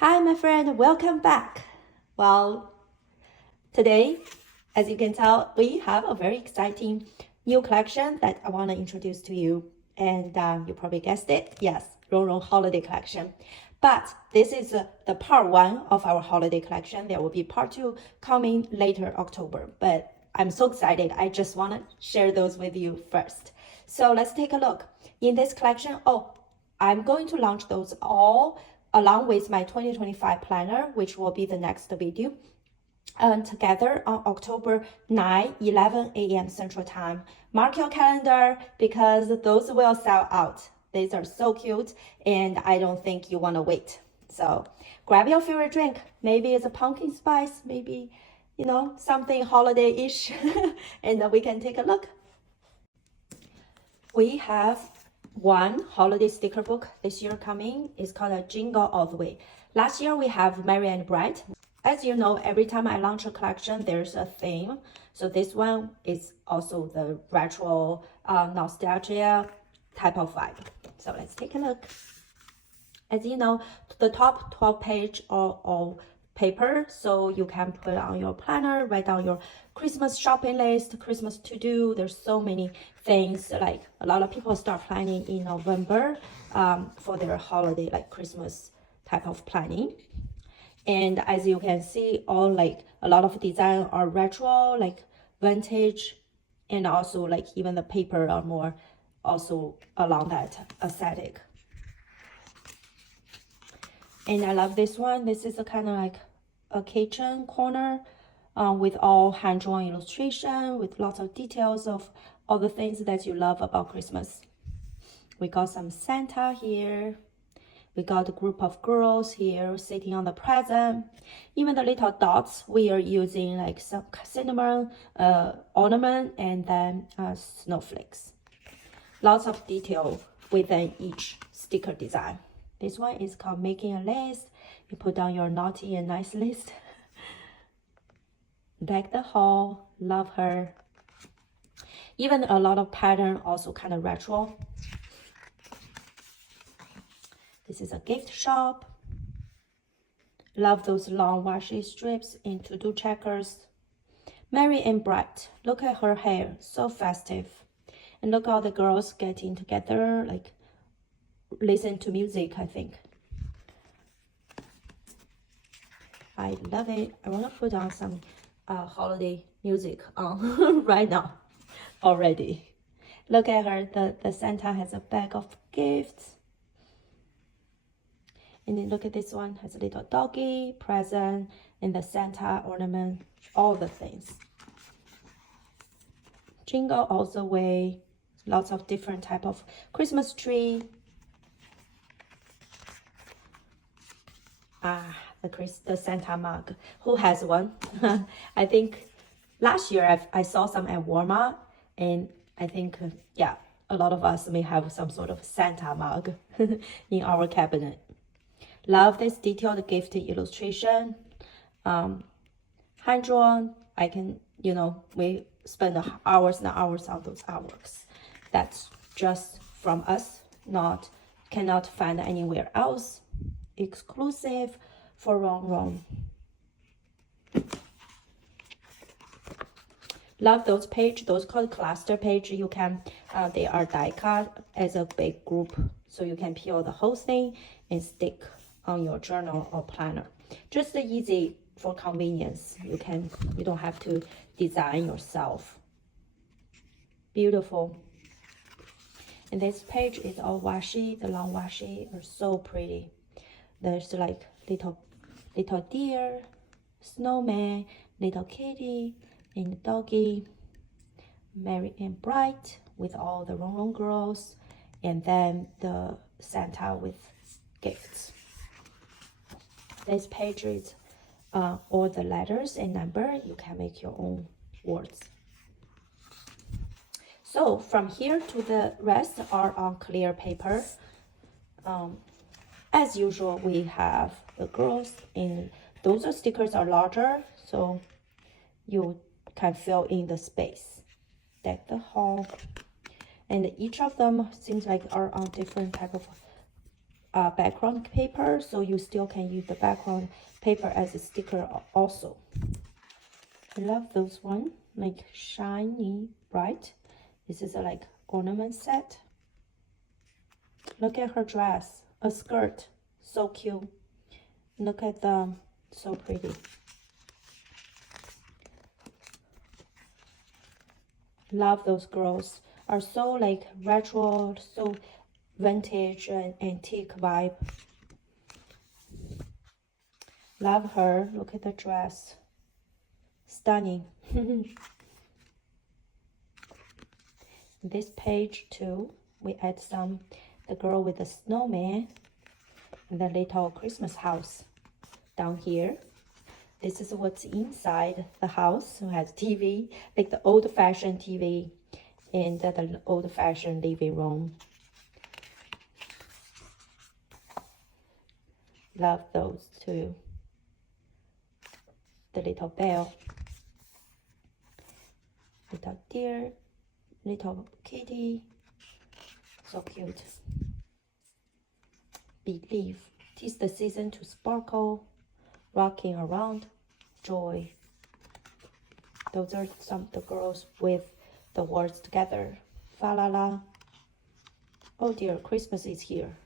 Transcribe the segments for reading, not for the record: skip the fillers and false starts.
Hi, my friend, welcome back. Well, today, as you can tell, we have a very exciting new collection that I want to introduce to you. And you probably guessed it. Yes, Rongrong holiday collection. But this is the part one of our holiday collection. There will be part two coming later October. But I'm so excited. I just want to share those with you first. So let's take a look. In this collection, I'm going to launch those all along with my 2025 planner, which will be the next video, together on October 9, 11 a.m. Central Time. Mark your calendar because those will sell out. These are so cute and I don't think you want to wait. So grab your favorite drink. Maybe it's a pumpkin spice, maybe, something holiday-ish, and we can take a look. We have one holiday sticker book this year coming. It's called a Jingle All the Way. Last year we have Merry and Bright. As you know, every time I launch a collection, there's a theme. So this one is also the retro nostalgia type of vibe. So let's take a look. As you know, the top 12 page are all paper, so you can put on your planner, write down your Christmas shopping list, Christmas to-do. There's so many things, like a lot of people start planning in November for their holiday, like Christmas type of planning. And as you can see, all like a lot of design are retro, like vintage, and also like even the paper are more also along that aesthetic. And I love this one. This is a kind of like a kitchen corner with all hand-drawn illustration with lots of details of all the things that you love about Christmas. We got some Santa here. We got a group of girls here sitting on the present. Even the little dots, we are using like some cinnamon ornament and then snowflakes. Lots of detail within each sticker design. This one is called Making a List. You put down your naughty and nice list. Back the hall, love her. Even a lot of pattern, also kind of retro. This is a gift shop. Love those long washi strips in to-do checkers. Merry and Bright. Look at her hair, so festive. And look at all the girls getting together, like listen to music, I think. I love it. I want to put on some holiday music on right now already. Look at her. The Santa has a bag of gifts. And then look at this one, has a little doggy, present, and the Santa ornament, all the things. Jingle all the way. Lots of different type of Christmas tree. The Santa mug. Who has one? I think last year I saw some at Walmart, and I think, yeah, a lot of us may have some sort of Santa mug in our cabinet. Love this detailed gift illustration. Hand-drawn. I can, we spend hours and hours on those artworks. That's just from us, cannot find anywhere else. Exclusive for Rongrong. Love those page. Those called cluster page. You can, they are die cut as a big group, so you can peel the whole thing and stick on your journal or planner. Just easy for convenience. You don't have to design yourself. Beautiful. And this page is all washi. The long washi are so pretty. There's like little deer, snowman, little kitty, and doggy. Merry and Bright with all the Rongrong girls, and then the Santa with gifts. This page is all the letters and number. You can make your own words. So from here to the rest are on clear paper. As usual, we have the girls, and those stickers are larger, so you can fill in the space. Deck the hall, and each of them seems like are on different type of background paper, so you still can use the background paper as a sticker also. I love those one, like shiny, bright. This is a like ornament set. Look at her dress, a skirt, so cute. Look at them, so pretty. Love those girls, are so like retro, so vintage and antique vibe. Love her. Look at the dress, stunning. This page too, we add the girl with the snowman and the little Christmas house down here. This is what's inside the house. It has TV, like the old-fashioned TV, and the old-fashioned living room. Love those too. The little bell, little deer, little kitty, so cute. Believe, 'tis the season to sparkle, rocking around, joy. Those are some of the girls with the words together. Fa la la. Oh dear, Christmas is here.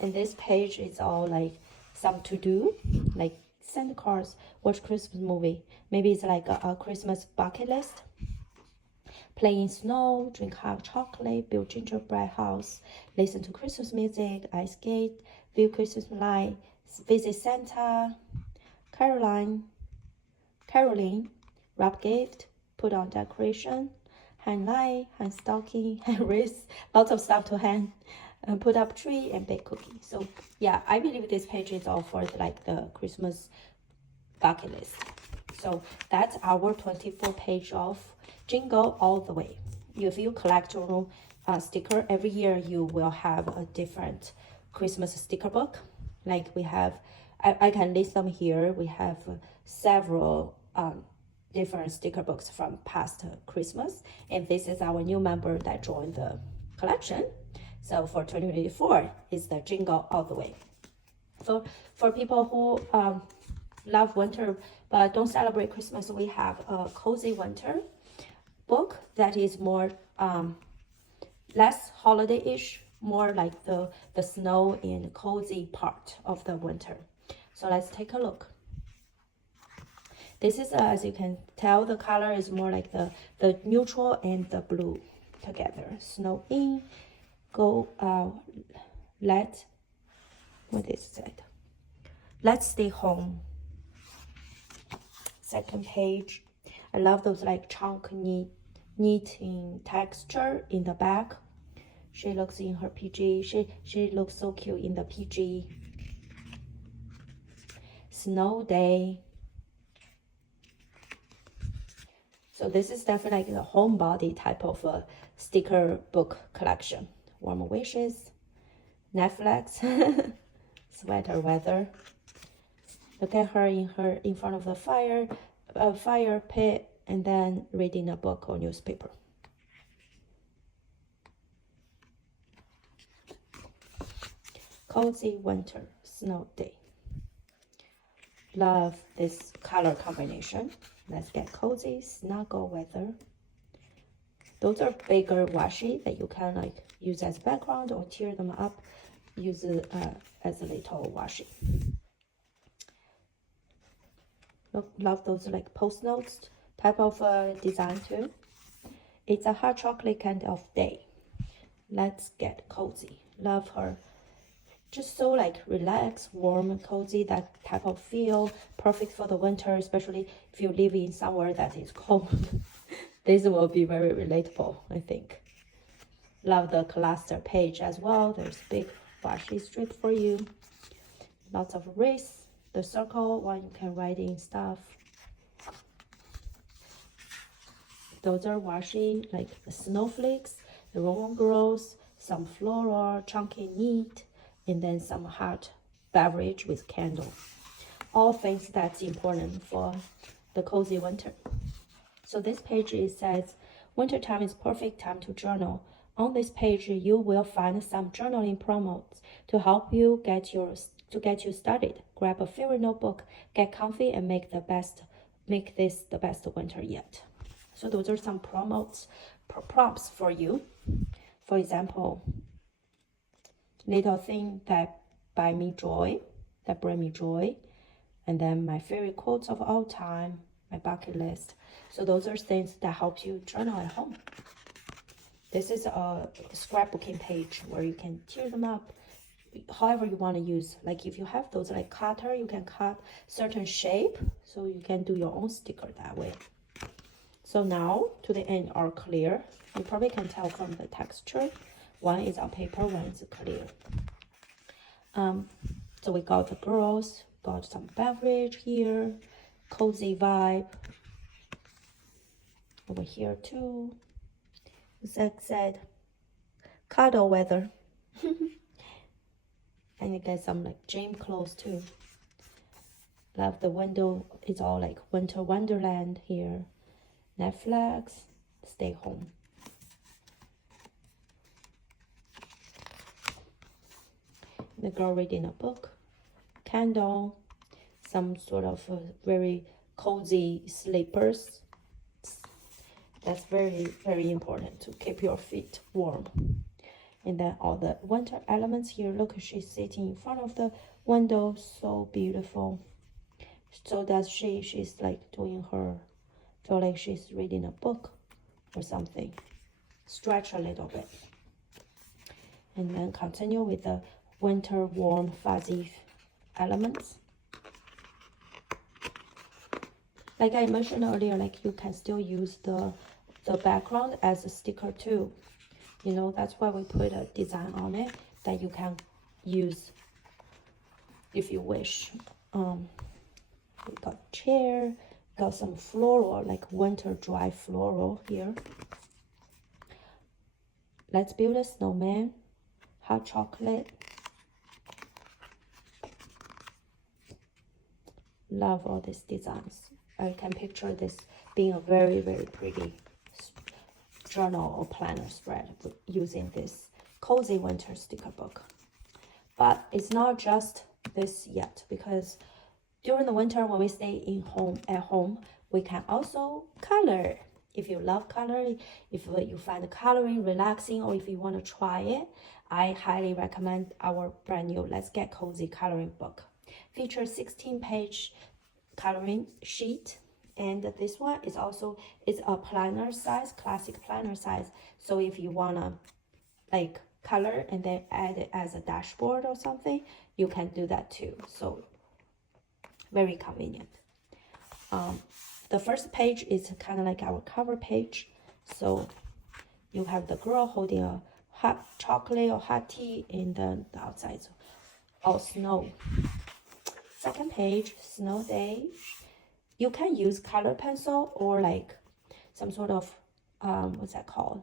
And this page is all like some to do, like send cards, watch Christmas movie. Maybe it's like a Christmas bucket list. Play in snow, drink hot chocolate, build gingerbread house, listen to Christmas music, ice skate, view Christmas light, visit Santa, Caroline, wrap gift, put on decoration, hang light, hang stocking, hang wreath, lots of stuff to hang, put up tree and bake cookies. So yeah, I believe this page is all for like the Christmas bucket list. So that's our 24 page of Jingle All the Way. If you collect your sticker every year, you will have a different Christmas sticker book. Like we have, I can list them here. We have several different sticker books from past Christmas, and this is our new member that joined the collection. So for 2024, it's the Jingle All the Way. For people who love winter but don't celebrate Christmas, we have a cozy winter book that is more less holiday-ish, more like the snow and cozy part of the winter. So let's take a look. This is as you can tell, the color is more like the neutral and the blue together. Snow in, go what is it? Let's stay home. Second page. I love those like chunk knitting texture in the back. She looks in her PG. She looks so cute in the PG. Snow day. So this is definitely like the homebody type of a sticker book collection. Warm wishes, Netflix, sweater weather. Look at her in front of the fire pit, and then reading a book or newspaper. Cozy winter snow day. Love this color combination. Let's get cozy, snuggle weather. Those are bigger washi that you can like use as background or tear them up, use it as a little washi. Love those like post notes type of design too. It's a hot chocolate kind of day. Let's get cozy. Love her. Just so like relaxed, warm, and cozy, that type of feel. Perfect for the winter, especially if you live in somewhere that is cold. This will be very relatable, I think. Love the cluster page as well. There's big washi strip for you. Lots of wreaths. The circle one you can write in stuff. Those are washi, like the snowflakes, the Rongrong girls, some floral, chunky knit, and then some hot beverage with candle. All things that's important for the cozy winter. So this page, it says, wintertime is perfect time to journal on this page, you will find some journaling prompts to help you get you started. Grab a favorite notebook, get comfy, and make this the best winter yet. So those are some prompts for you. For example, little thing that bring me joy, and then my favorite quotes of all time, my bucket list. So those are things that help you journal at home. This is a scrapbooking page where you can tear them up however you want to use. Like if you have those like cutter, you can cut certain shape, so you can do your own sticker that way. So now to the end are clear. You probably can tell from the texture. One is on paper, one is clear. So we got the girls, got some beverage here, cozy vibe. Over here too. Zach said, cuddle weather. And you get some like gym clothes too. Love the window. It's all like winter wonderland here. Netflix, stay home. The girl reading a book, candle, some sort of very cozy sleepers. That's very, very important to keep your feet warm. And then all the winter elements here. Look, she's sitting in front of the window, so beautiful. So does she. She's like doing her, feel like she's reading a book or something. Stretch a little bit. And then continue with the winter warm fuzzy elements. Like I mentioned earlier, like you can still use the background as a sticker too. You know, that's why we put a design on it that you can use if you wish. We got chair, got some floral, like winter dry floral here. Let's build a snowman, hot chocolate. Love all these designs. I can picture this being a very, very pretty journal or planner spread using this cozy winter sticker book. But it's not just this yet, because during the winter when we stay at home, we can also color. If you love coloring, if you find coloring relaxing, or if you want to try it, I highly recommend our brand new Let's Get Cozy coloring book. Features 16-page coloring sheet. And this one is a planner size, classic planner size. So if you wanna like color and then add it as a dashboard or something, you can do that too. So very convenient. The first page is kind of like our cover page. So you have the girl holding a hot chocolate or hot tea, and then the outside all snow. Second page, snow day. You can use color pencil or like some sort of, what's that called?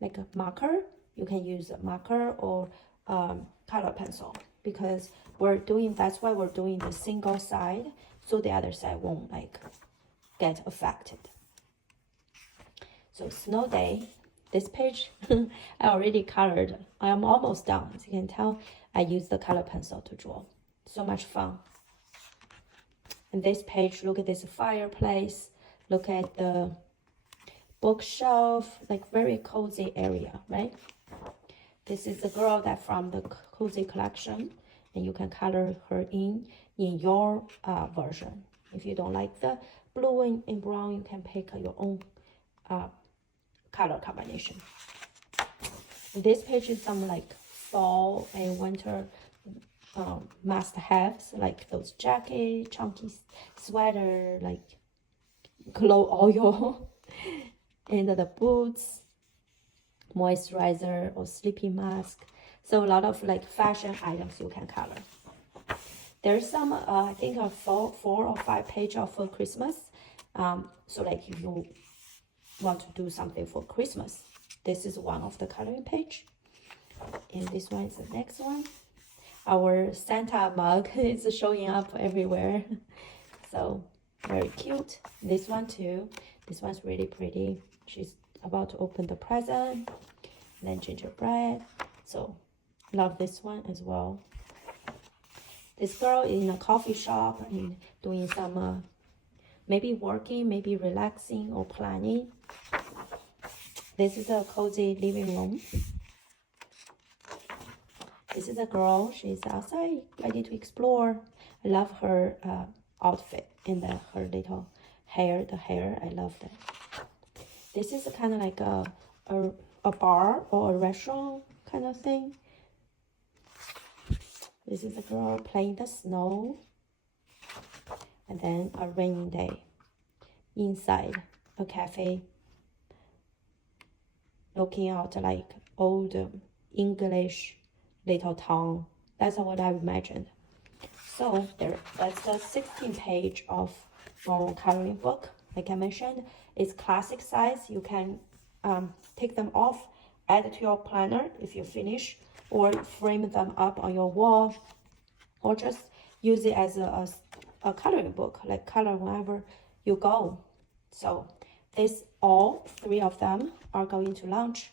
Like a marker. You can use a marker or color pencil, because that's why we're doing the single side, so the other side won't like get affected. So snow day, this page, I already colored. I'm almost done. As you can tell, I used the color pencil to draw. So much fun. And this page, look at this fireplace, look at the bookshelf, like very cozy area, right? This is the girl that from the cozy collection, and you can color her in your version. If you don't like the blue and brown, you can pick your own color combination. This page is some like fall and winter must-haves, like those jacket, chunky sweater, like glow oil, and the boots, moisturizer or sleeping mask. So a lot of like fashion items you can color. There's some I think a 4 or 5 page of for Christmas. So like if you want to do something for Christmas, this is one of the coloring page, and this one is the next one. Our Santa mug is showing up everywhere, so very cute. This one too. This one's really pretty. She's about to open the present. And then gingerbread. So love this one as well. This girl in a coffee shop and doing some maybe working, maybe relaxing or planning. This is a cozy living room. This is a girl. She's outside, ready to explore. I love her outfit and her little hair. The hair, I love that. This is kind of like a bar or a restaurant kind of thing. This is a girl playing the snow. And then a rainy day. Inside a cafe. Looking out like old English little town. That's what I imagined. So that's the 16-page of Rongrong coloring book. Like I mentioned, it's classic size. You can take them off, add to your planner if you finish, or frame them up on your wall, or just use it as a coloring book, like color whenever you go. So all 3 of them are going to launch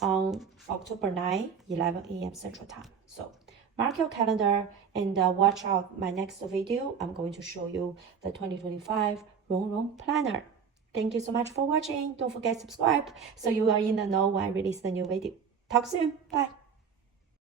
on October 9, 11 a.m. Central Time. So mark your calendar and watch out my next video. I'm going to show you the 2025 Rongrong Planner. Thank you so much for watching. Don't forget to subscribe so you are in the know when I release the new video. Talk soon. Bye.